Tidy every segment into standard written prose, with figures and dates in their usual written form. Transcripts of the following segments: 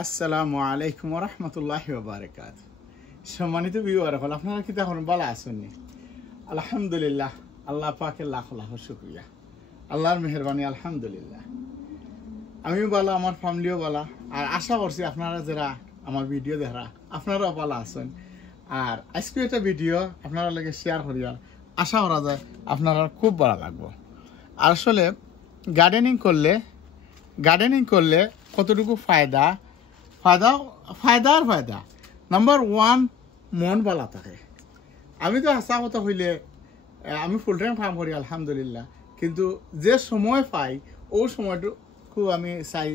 আসসালামু আলাইকুম ওয়া রাহমাতুল্লাহি ওয়া বারাকাতুহু। সম্মানিত ভিউয়ার হল আপনারা কি তখন ভালো আছেন? আলহামদুলিল্লাহ, আল্লাহ পাকের লাখ লাখ শুকরিয়া, আল্লাহর মেহেরবানি। আলহামদুলিল্লাহ আমিও ভালো, আমার ফ্যামিলিও ভালো, আর আশা করছি আপনারা যারা আমার ভিডিও দেখা আপনারাও ভালো আছেন। আর আজকে একটা ভিডিও আপনারা লগে শেয়ার করি, আর আশা করা যায় আপনারা খুব ভালো লাগবে। আর আসলে গার্ডেনিং করলে কতটুকু ফায়দা নাম্বার ওয়ান, মন ভালো থাকে। আমি তো আশা কথা হইলে আমি ফুল টাইম কাম করি আলহামদুলিল্লাহ, কিন্তু যে সময় পাই ওই সময়টুকু আমি চাই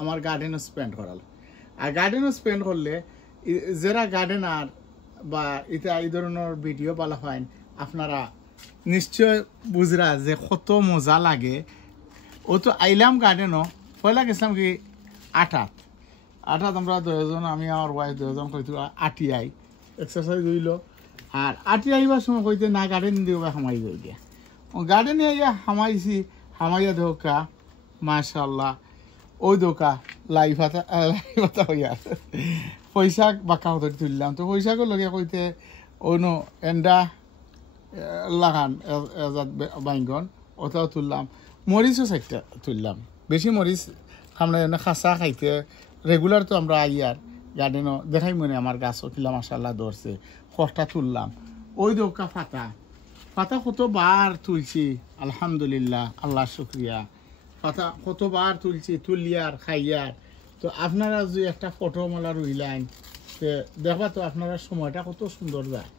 আমার গার্ডেনে স্পেন্ড করাল। আর গার্ডেনে স্পেন্ড করলে যারা গার্ডেনার বা এটা এই ধরনের ভিডিও ভালো হয় আপনারা নিশ্চয় বুঝরা যে কত মজা লাগে। ও তো আইলাম গার্ডেনও, পয়লা গেছিলাম কি আঠাত আমরা দুজন, আমি আমার ওয়াইফ দুজন কইতো আই এক্সারসাইজ হইল। আর আইবার সময় কইতে না গার্ডেন দিবা হামাই গই দিয়া, গার্ডেনে আইয়া হামাইছি, হামাইয়া ধোকা মাশাআল্লাহ ওই ধোকা লাইফাতা হইয়া পয়সা বাঁকা হতে তুললাম। তো পয়সাকে লগে কইতে অন্য এন্ডা লাগান বাইঙ্গন ওটাও তুললাম, মরিচও চারটা তুললাম। বেশি মরিচ আমরা এনে খাসা খাইতে রেগুলার তো আমরা আইয়ার গার্ডেনও দেখাই মনে আমার গাছও কিলা মাশাআল্লাহ ধরছে, খরটা তুললাম। ওই দৌকা পাতা কতবার তুলছি আলহামদুলিল্লাহ, আল্লাহ শুক্রিয়া। পাতা কতবার তুলছি, তুলিয়ার খাইয়ার। তো আপনারা যে একটা ফটো মালা রইলেন দেখবা তো আপনারা সময়টা কত সুন্দর যায়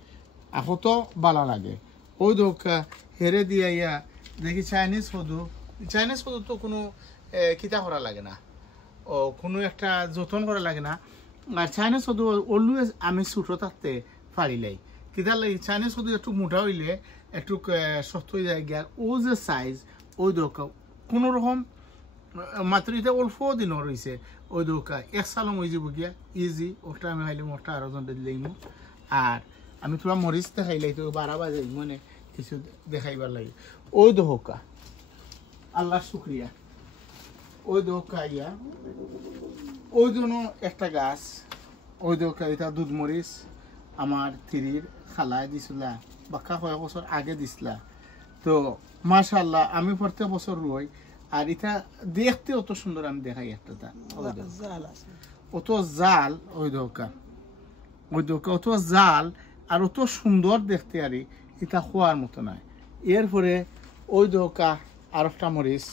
আর কত ভালো লাগে। ওই দৌকা হেরে দিয়ে ইয়া দেখি চাইনিজ ফদু তো কোনো কিতা করা লাগে না, ও কোনো একটা যত্ন করা লাগে না। আর চাইনিজ ফদু অলওয়েজ আমি ছোটো থাকতে পারিলাই কিতা লাগে। চাইনিজ ফদু একটু মোটা হইলে একটু শক্ত হয়ে যায় গিয়া, ও যে সাইজ ওই দৌকা কোনো রকম মাত্র এটা অল্প দিনও রয়েছে। ওই দৌকা এক সালম হয়ে যাব গিয়া ইজি। ওটা আমি খাইলে মোটা আরো জন দিলাইমু। আর আমি তোরা মরিচ দেখাইলাই তো 12 বাজে মানে কিছু দেখাইবার লাগে। ওই দৌকা আল্লাহ শুক্রিয়া। ওই দৌকা ইয়া ওই জন্য একটা গাছ, ওই দৌকা এটা দুধ মরিচ আমার তিরির খালায় দিছিলা, বাক্কা কয়েক বছর আগে দিছিলা। তো মাশাআল্লাহ আমি প্রত্যেক বছর রই। আর এটা দেখতে অত সুন্দর, আমি দেখাই একটা অত জাল, ওই দৌকা অত জাল আর অত সুন্দর দেখতে। আর এটা খোয়ার মতো নয়। এরপরে ওই দৌকা আর একটা মরিচ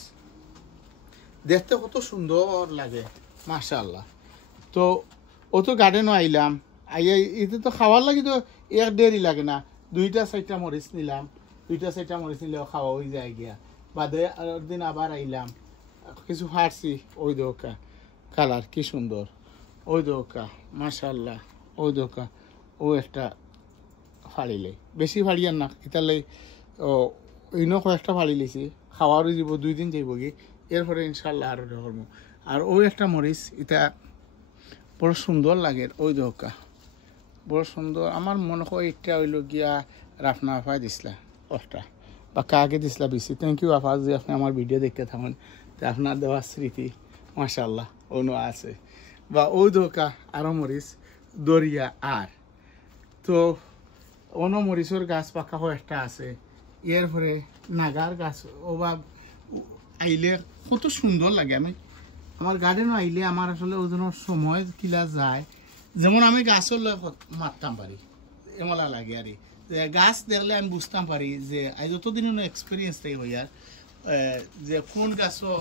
দেখতে কত সুন্দর লাগে মাশাআল্লাহ। তো ও তো গার্ডেনও আইলাম, আইয়া এটা তো খাওয়ার লাগে তো এক দেরি লাগে না। 2-4টা মরিচ নিলাম, 2-4টা মরিচ নিলেও খাওয়া হয়ে যায় গিয়া। বাদে দিন আবার আইলাম, কিছু ফাড়ছি। ওই দৌকা কালার কি সুন্দর, ওই দৌকা মাশাআল্লাহ। ওই দৌকা ও একটা ফাড়িলে বেশি ফাড়িয়ার না, এটালে ইনো কয়েকটা ফাড়ি লিছি, খাওয়ারও যাব 2 দিন যাইব কি। এরপরে ইনশাল্লাহ আরো ধর্ম। আর ওই একটা মরিচ এটা বড় সুন্দর লাগে। ওই দৌকা বড় সুন্দর। আমার মনে হয় এটা হইল গিয়া রাফনা আফায় দিছিলা ওটা বা কাকে দিছিলা বেশি। থ্যাংক ইউ আফা, যে আপনি আমার ভিডিও দেখতে থাকুন। তো আপনার দেওয়া স্মৃতি মাশাআল্লাহ অন্য আছে। বা ওই দৌকা আরো মরিচ দরিয়া। আর তো অন্য মরিচের গাছ পাকা একটা আছে। এরপরে নাগার গাছ ও বা আইলে কত সুন্দর লাগে। আমি আমার গার্ডেনও আইলে আমার আসলে ওই জন্য সময় কিলা যায়। যেমন আমি গাছও মারতাম পারি এমলা লাগে। আর গাছ দেখলে আমি বুঝতাম পারি যে যতদিন এক্সপিরিয়েন্স তাই হই আর যে কোন গাছও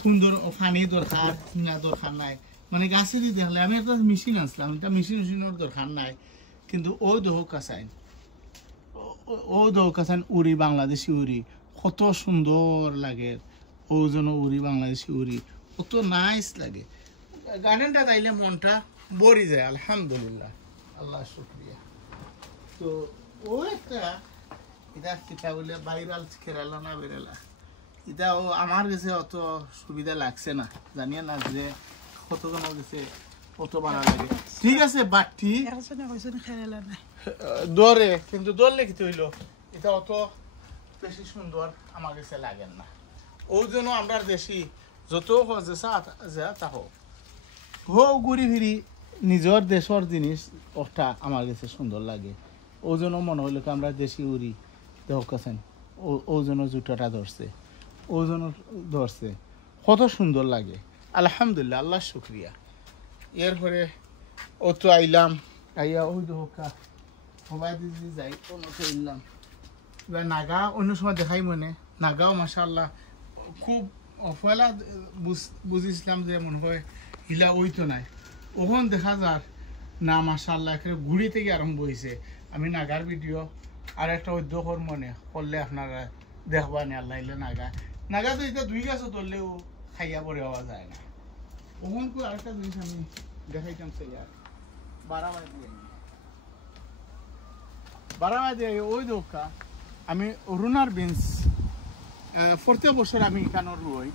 কোন পানি দরকার না দরকার নাই। মানে গাছেরই দেখলে আমি একটা মেশিন আনছিলাম, এটা মেশিনের দরকার নাই। কিন্তু ওই দৌকাসাইন উড়ি, বাংলাদেশি উড়ি কত সুন্দর লাগে। ও যেন উড়ি, বাংলাদেশি উড়ি কত নাইস লাগে। গার্ডেনটা তাইলে মনটা ভরে যায় আলহামদুলিল্লাহ, আল্লাহ শুক্রিয়া। তো ও একটা এটা কিতা বলে ভাইরাল কেরালা না বেরালা, এটা ও আমার কাছে অত সুবিধা লাগছে না, জানিয়ে না যে কতজন গেছে কত ভালো লাগে। ঠিক আছে বাটি দরে, কিন্তু দরলে কি হইল এটা অত বেশি সুন্দর আমার কাছে লাগেন না। ওই জন্য আমরা দেশি যত যা তা হোক হো ঘুরি ফিরি নিজের দেশের জিনিস ওটা আমার কাছে সুন্দর লাগে ওই জন্য মনে হইলো কি আমরা দেশি উড়ি দেখছেন ওই জন্য জুতাটা ধরছে ওই জন্য ধরছে কত সুন্দর লাগে আলহামদুলিল্লাহ আল্লাহ শুক্রিয়া এরপরে ও তো আইলাম আইয়া ওই দেখা সবাই দিদি যাই অন্য চললাম এবার নাগা অন্য সময় দেখাই মনে নাগাও মাশাআল্লাহ খুব পয়লা বুঝিছিলাম যে মনে হয় হিলা ওই তো নাই ওখান দেখা যার না মাশাআল্লাহ এখানে ঘুড়ি থেকে আরম্ভ হয়েছে আমি নাগার ভিডিও আর একটা উদ্যোগর মনে করলে আপনারা দেখবানি আল্লাহ ইলে নাগা নাগা তো এটা 2 গাছও ধরলেও খাইয়া পরে হওয়া যায় না ওখান করে আরেকটা জিনিস আমি দেখাইতাম সেই আর বারাবাই দিয়ে ওই দোকা আমি রুনার বিনস প্রত্যেক বছর আমি এখানে রুই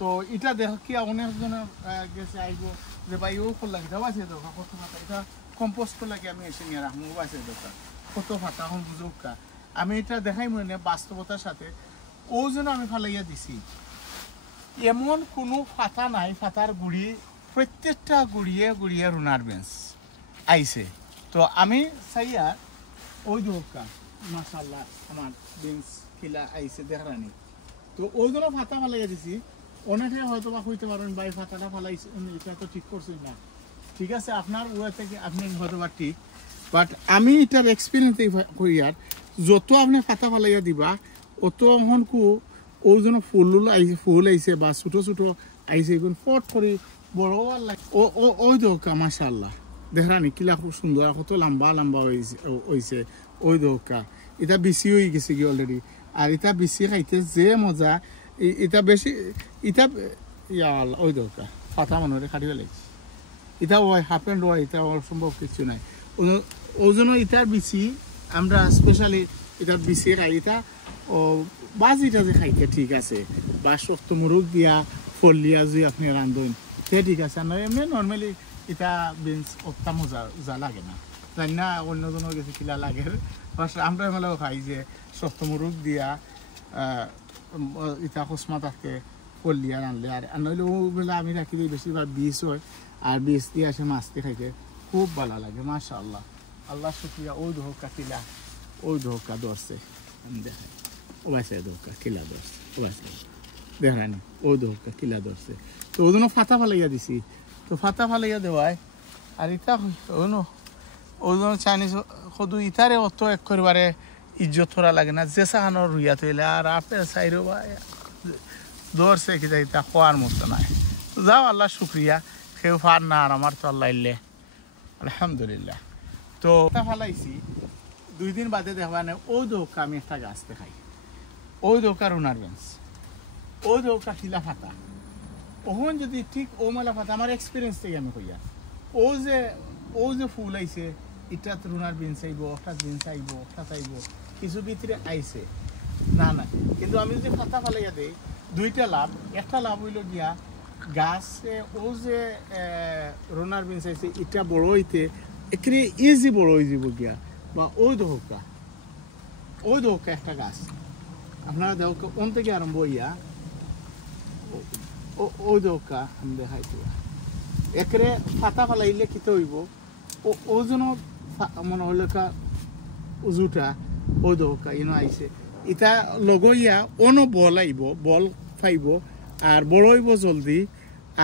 তো এটা দেখ কি অনেকজনের গেছে আইব যে ভাই ও করলাম এটা বাঁচিয়ে দোকা কত ফাটা এটা কম্পোস্ট করলাকে আমি এসে নিয়ে রাখবো বাঁচিয়ে দোকা কত ফাটা হন বুঝোকা আমি এটা দেখাই মনে বাস্তবতার সাথে ও যেন আমি ফালাইয়া দিছি এমন কোনো ফাটা নাই ফাটার গুড়ি প্রত্যেকটা গুড়িয়ে গুড়িয়ে রুনার বেঞ্চ আইছে তো আমি চাইয়া ওই দোকা মাশাআল্লাহ আমার বেঞ্চ কিলা আইছে দেখানি তো ওই জন্য ফাটা ফালাইয়া দিছি অনেকে হয়তো বা কইতে পারেন ভাই ফাটাটা ফালাইছে এটা তো ঠিক করছেন না ঠিক আছে আপনার ওয়া থেকে আপনি হয়তো বা ঠিক বাট আমি এটার এক্সপিরিয়েন্স করিয়ার যত আপনি ফাটা ফালাইয়া দিবা অত হনকু ওই জন্য ফুল আইছে বা ছোট ছোট আইছে এখন ফট করে বড় লাগে ওই দোকা মাশাআল্লাহ দেখানি কিলা খুব সুন্দর কত লম্বা লম্বা হয়েছে ওই দোকা এটা বেশি হয়ে গেছে কি অলরেডি আর এটা বেশি খাইতে যে মজা এটা বেশি এটা ইয়াল ওই দোকা ফাটা মনে খাটিয়ে লাগছে এটা ওই হাফ অ্যান্ড ওয়াই এটা অসম্ভব কিছু নাই ওই জন্য এটার বেশি আমরা স্পেশালি এটার বেশি খাই এটা ও বাজিটা যে খাইতে ঠিক আছে বা শক্ত মুরগ দিয়া ফল দিয়া যদি আপনি রান্ধুন সে ঠিক আছে আর এমনি নর্মালি এটা বিনস অত্যাম মজা লাগে না জানি না অন্যজনের কাছে কিলা লাগে আমরা এমএলও খাই যে শক্ত মুরগ দিয়া এটা খসমা থাকে ফল দিয়া রান্ধলে আর নইলে ওগুলো আমি রাখি দিই বেশিরভাগ বীজ হয় আর বীজ দিয়ে আসে মাছটি খাইতে খুব ভালো লাগে মাশাআল্লাহ আল্লাহ শুক্রিয়া ওই ধোকা কিলা ওই ধোকা ধরছে আমি দেখাই ও বাইসে ধোকা কিলা ধরছে ও বাইসে দেখানি ওই ধোকা কিলা ধরছে তো ওই জন্য ফাটা ফালাইয়া দিছি তো ফাটা ফালাইয়া দেওয়ায় আর ইটা ওই জন্য চাইনিজ সদু ইটারে অত এক করবারে ইজ্জত করা লাগে না যে সাহানোর রুইয়া তৈলে আর আপেল চাইরো বা ধরছে কি যাই তা খোয়ার মতো নাই যাও আল্লাহ শুক্রিয়া কেউ ফার না আর আমার তো আল্লাহ ইল্লে আলহামদুলিল্লাহ তো ফালাইছি 2 দিন বাদে দেখবা না ওই দোকা আমি একটা গাছ দেখাই ওই দোকা রুনার বেঞ্চ ওই দোকা খিলা ফাটা ওখান যদি ঠিক ও মেলা ফাটা আমার এক্সপিরিয়েন্স থেকে আমি কইয়া ও যে ফুল আইছে এটা রুনার বেঞ্চ আইব একটা বেঞ্চ আইব একটা চাইব কিছু ভিতরে আইছে না না কিন্তু আমি যদি ফাটা ফালাইয়া দেই 2টা লাভ একটা লাভ হইল গিয়া গাছে ও যে রুনার বেঞ্চ আইছে এটা বড় হইতে এখানে ইজি বড় হয়ে যাব গিয়া বা ওই দোকা একটা গাছ আপনারা দেখো কোন থেকে আরম্ভ হইয়া ওই দোকা আমি দেখাইছি একরে ফাটা ফালাইলে কিতে হইব ও যেন মনে হইল উজুটা ওই দোকা ইনো আইছে এটা লগইয়া অন বল আইব বল পাইব আর বড় হইব জলদি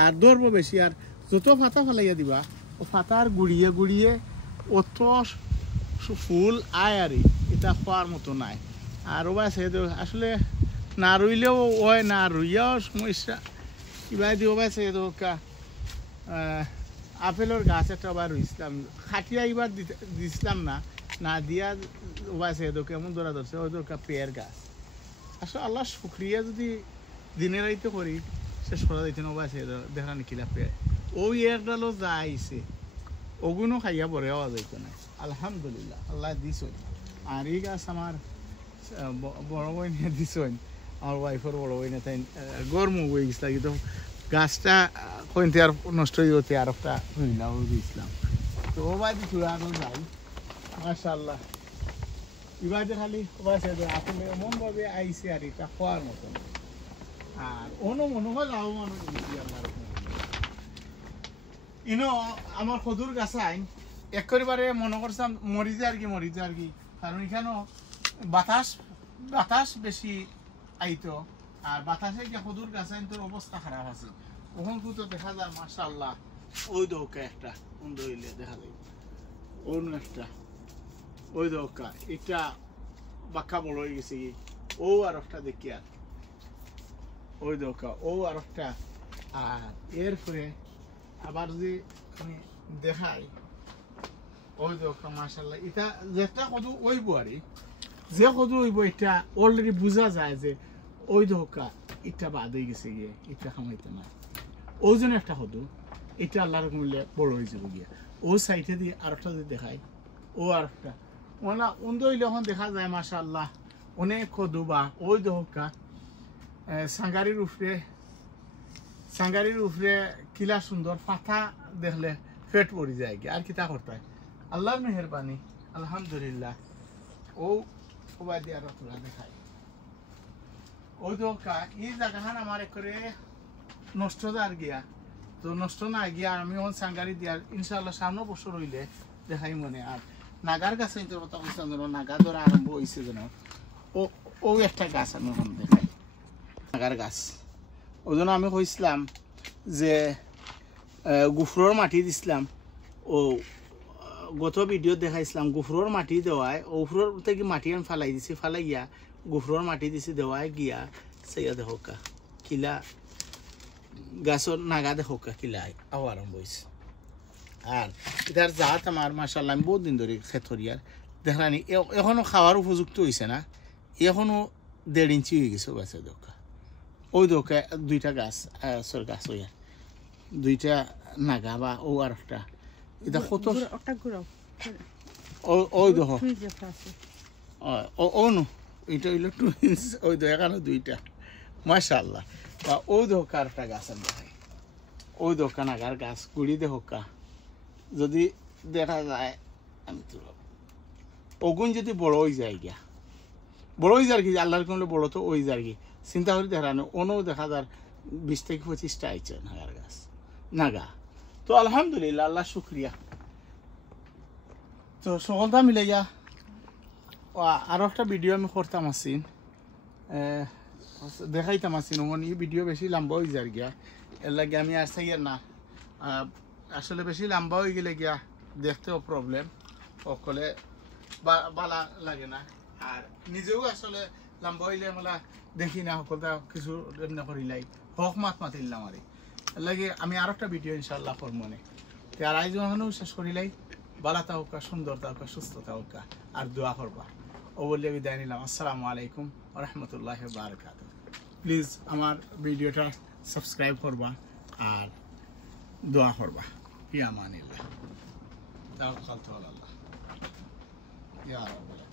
আর দৌড়ব বেশি আর যত ফাটা ফালাইয়া দিবা ও ফাটার গুড়িয়ে গুড়িয়ে অত ফুল আয় আর এটা খাওয়ার মতো নাই আর ও বাসে আসলে না রইলেও হয় না রইয়াও সমস্যা কিবা দিব বাসে দোকা আপেলের গাছ একটা আবার রইছিলাম খাটিয়া এবার দিছিলাম না দিয়া বাসে দোকা এমন ধরা ধরছে ওই দোকা পেয়ার গাছ আসলে আল্লাহ শুক্রিয়া যদি দিনের রাইতে করি শেষ করা যাইতে না বাসে দেখা নিকিলা পেয়ার ওই একডালও যা আইছে ওগুলো খাইয়া পরে হওয়া যাইতো না আলহামদুলিল্লাহ আল্লাহ দিস আর এই গাছ আমার বড় বইনে দিস আমার ওয়াইফের বড় বইনে তাই গরম হয়ে গেছিল কিন্তু গাছটা কইতে আর নষ্ট হয়ে হতে আর একটা হইলাও দিয়েছিলাম তো ও বাই দিচ্ছিল এখন যাই মাশাআল্লাহ এবার খালি আপনি এমনভাবে আইসে আর এটা খাওয়ার মতন আর অন্য মনে হয় লাভবান আল্লাহ ইনো আমার খদুর গাছ আইন একেবারে মনে করছিলাম মরি যায় আর কি কারণ এখানেও বাতাস বেশি আইতো আর বাতাসে যে খদুর গাছ আইন তোর অবস্থা খারাপ আছে ওখান তো দেখা যায় মাশাআল্লাহ ওই দৌকা একটা সুন্দর হইলে দেখা যায় অন্য একটা ওই দৌকা এটা বাক্কা বড় হয়ে গেছে কি ও আর একটা দেখি আর ওই দৌকা ও আর একটা আর এরপরে আবার যদি আমি দেখাই ওই দৌকা মাশাআল্লাহ এটা যেটা কদু ওইব আর যে কদু ওইব এটা অলরেডি বোঝা যায় যে ওই দৌকা এটা বাদ হয়ে গেছে গিয়ে এটা খামাইতে না ওই জন্য একটা কদু এটা আল্লাহর মূল্যে বড় হয়ে যাবে গিয়া ও সাইডে দিয়ে আর একটা যদি দেখাই ও আর একটা ওনা উন্দো হইলে এখন দেখা যায় মাশাআল্লাহ অনেক কদু বা ওই দৌকা সাঙ্গারির উপরে কিলা সুন্দর পাতা দেখলে পেট পড়ে যায় কি আর কিতা করতে আল্লাহর মেহেরবানি আলহামদুলিল্লাহ ও সবাই দিয়ে আর তোরা দেখাই ওই দৌকা এই জায়গাখান আমার করে নষ্ট আর গিয়া তো নষ্ট না গিয়া আমি এখন সাঙ্গারি দিয়া ইনশাআল্লাহ সামনে বছর হইলে দেখাই মনে আর নাগার গাছ কথা বলছিলাম যেন নাগা ধরা আরম্ভ হয়েছে যেন ও একটা গাছ আমি এখন দেখাই নাগার গাছ ওই জন্য আমি কইছিলাম যে গুফরোর মাটি দিছিলাম ও গত ভিডিও দেখাইছিলাম গুফরোর মাটি দেওয়ায় ওফরোর থেকে মাটি আমি ফালাই দিছি ফালাই গিয়া গুফরোর মাটি দিছি দেওয়ায় গিয়া সেইয়া দেখা কিলা গাছর নাগা দেখা কিলা আও আরম্ভ হয়েছে আর এটার জাত আমার মাশাআল্লাহ আমি বহুত দিন ধরে খেতরিয়ার দেখলানি এখনো খাওয়ার উপযুক্ত হয়েছে না এখনো 1.5 ইঞ্চি হয়ে গেছে গাছের দেখা ওই দোকা দুইটা গাছ গাছ ওই দুইটা নাগা বা ও আর একটা এটা কত ওই দেখো ও নো এটা হইলো 2 ইঞ্চ ওই তো এখানে দুইটা মাশাআল্লাহ বা ওই দোকা একটা গাছ আমি দেখাই ওই দোকা নাগার গাছ গুড়ি দেখা যদি দেখা যায় আমি তো ওগুন যদি বড় হয়ে যায় গিয়া বড় হয়ে যায় কি আল্লাহর কোন বড় তো ওই যায় কি চিন্তা করে দেখানো অনও দেখা যার 20 থেকে 25টা আইছে নাগার গাছ নাগা তো আলহামদুলিল্লাহ আল্লাহ শুক্রিয়া তো সকলটা মিলে গিয়া আরো একটা ভিডিও আমি করতাম আসিন দেখাইতাম আসিন এই ভিডিও বেশি লম্বা হয়ে যায় গিয়া এর লাগে আমি আসতে গিয়া না আসলে বেশি লম্বা হয়ে গেলে গিয়া দেখতেও প্রবলেম সকলে বালা লাগে না আর নিজেও আসলে লম্বা হইলে মেলা দেখি না সকলটা কিছু এমনি করিলাই হক মাতিলাম আর লাগে আমি আর একটা ভিডিও ইনশাল্লাহ করবো মনে আর আয়োজনও শেষ করিলাই বালা থাকা সুন্দর থাকা সুস্থ থাকা আর দোয়া করবা ও বলে বিদায় নিলাম আসসালামু আলাইকুম রহমতুল্লাহ বারাকাতুহু প্লিজ আমার ভিডিওটা সাবস্ক্রাইব করবা আর দোয়া করবা ফি আমানিল্লাহ তাওয়াক্কালতু আলাল্লাহ ইয়া রাব্বাল